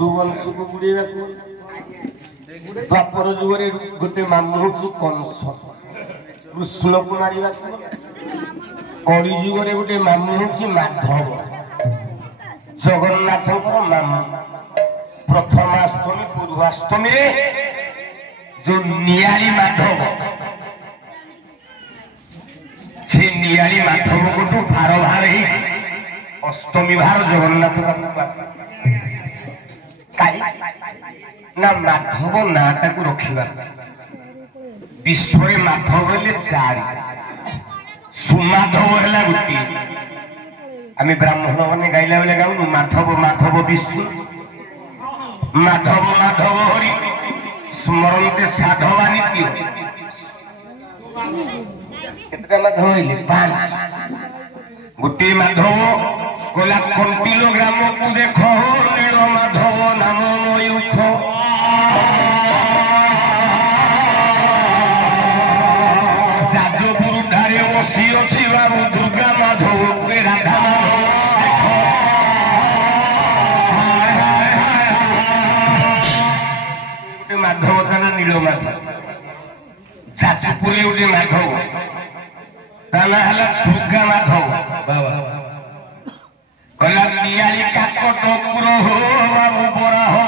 कुरुवंश को गुड़ेवा द्वापर जुगे गोटे मामू हूँ कंस कृष्ण को मारिबा कली जुगे गोटे मामू हूँ माधव जगन्नाथ मामू प्रथमाष्टमी पूर्वाष्टमी जो नियाली माधव से नियाली माधव को भार भार ही अष्टमी भार जगन्नाथ ना माधव नाटा को रखा विश्व माधव बोले चारि सुमाधव है गोटे आम ब्राह्मण मैंने गाइला बेले गाऊनु माधव माधव विष्णु माधव माधव हरि स्मरते साधवा नित्य केतटा माधव हइले पांच गोटे माधव कोला कंटिलो ग्राम को देखो नील माधव नाम मयूख जाजपुर ढारे बसी अच्छी बाबू दुर्गा माधव के राधा माधव ता नील माधव जाजपुर गोटे माधव ता दुर्गा माधव कला नियाली काकट पुर हो बाबू बरा हो